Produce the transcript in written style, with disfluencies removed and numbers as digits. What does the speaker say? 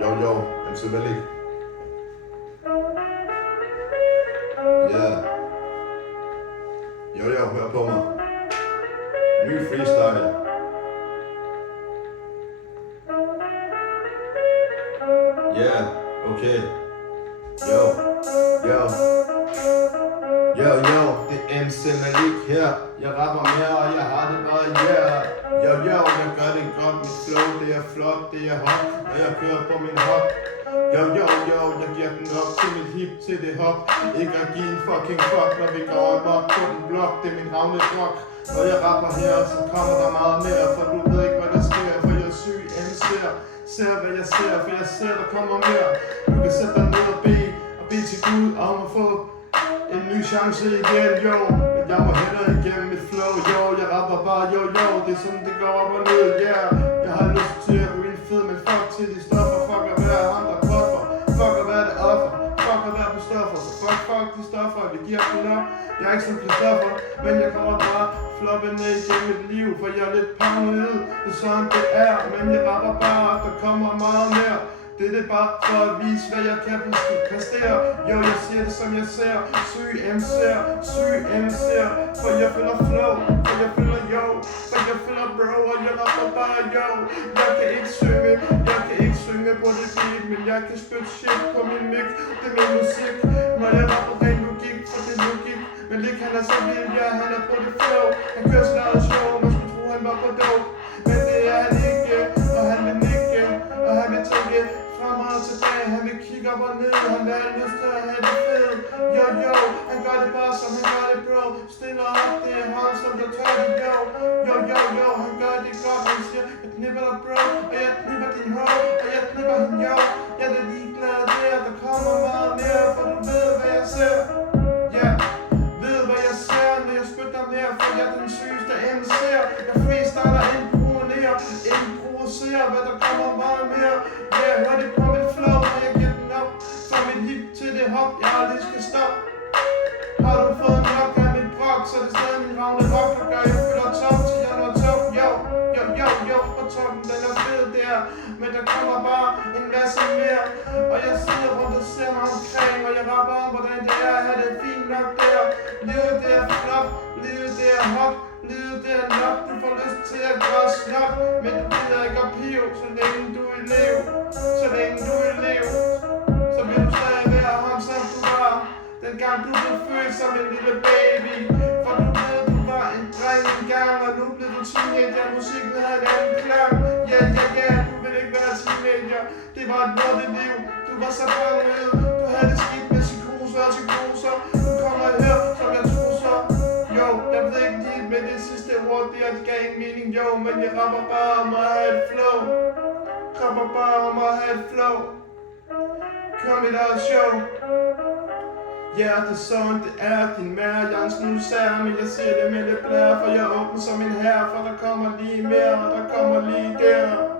Yo, MC Malik. Yeah. Yo, hør på mig. Ny freestyle. Yeah, okay. Yo, det er MC Malik her. Jeg rapper mere, og jeg har det bare, yeah. Yo, jeg gør det godt, mit flow, det er flot, det er hot, og jeg kører på min hop. Yo, jeg giver den op til mit hip, til det hop. Ikke at give en fucking fuck, når vi går op på den blok, det er min ravne drog. Når jeg rapper her, så kommer der meget mere, for du ved ikke, hvad der sker, for jeg er syg, MC'er. Ser hvad jeg ser, for jeg ser, der kommer mere. Du kan sætte dig ned og bede til Gud om at få en ny chance igen, yo. Men jeg må hellere igennem mit flow, yo. Jeg rapper bare, yo, det er sådan, det går op og ned, yeah. Jeg har lyst til at ryge en fed, men fuck til de stoffer. Fuck at være ham, der puffer. Fuck at være det offer. Fuck at være på stoffer. Så fuck de stoffer, vi giver dem op. Jeg er ikke som Christoffer, men jeg kommer bare floppe ned igennem mit liv, for jeg er lidt paranoid. Det er sådan det er, men jeg rapper bare, der kommer meget mere. Det er bare for at vise, hvad jeg kan præstere. Jo, jeg siger det som jeg ser. Syg MC'er, for jeg føler flow, for jeg føler yo, for jeg føler bro, og jeg rapper bare yo. Jeg kan ikke synge på det beat, men jeg kan spytte shit på min mic. Det er min musik, når jeg rapper ren logik, for det er logik. Men Lik, han er så vild, ja, han er på det flow. Han kører sådan noget show, man skulle tro, han var på dope. Men det er han ikke, og han vil nikke, og han vil tænke frem og tilbage, han vil kigge op og ned, han vil have lyst til at have det fed. Yo, han gør det bare som han gør det, bro. Stiller op, det er ham, som der tør det, yo, han gør det godt, han siger, jeg knipper dig, bro, og jeg knipper din hår, og jeg knipper hende, yo. Jeg er ligeglad der kommer meget mere, for du ved, hvad jeg ser. Ja, ved hvad jeg ser, når jeg spytter mere, for jeg er den sygeste MC'er. Jeg freestyler, improviserer, hvad der kommer meget mere. Ja, hør det på mit flow, når jeg giver den op. Fra mit hip til det hop, jeg aldrig skal stoppe. Har du fået nok af mit brok, så det er stadig min ravne rock, der gør jeg føler top, til jeg når top. Yo, på toppen, den er fed der, men der kommer bare en masse mere. Og jeg sidder rundt og ser mig omkring, og jeg rapper om, hvordan det er at have det fint nok der. Livet det er flop, livet det er hop, livet det er nok. Du får lyst til at gøre snop, men du gider ikke at piv, så længe du er i liv. Så vil du stadig være ham, som du var, dengang du blev født som en lille baby. For du ved, du var en dreng engang, og nu blev du teenager. Musikken havde en anden klang. Ja, du ville ikke være teenager. Det var et lortet liv. Du var så paranoid. Du havde det skidt med psykoser. Du kommer her, som jeg tror så. Jo, jeg ved ikke lige med det sidste ord, det gav ingen mening, jo. Men jeg rapper bare om at have et flow. Kør mit eget show. Ja, det er sådan, det er din mær. Jeg er en smule sær, men jeg siger det med lidt blær, for jeg er åben som en herre, for der kommer lige mere, og der kommer lige der.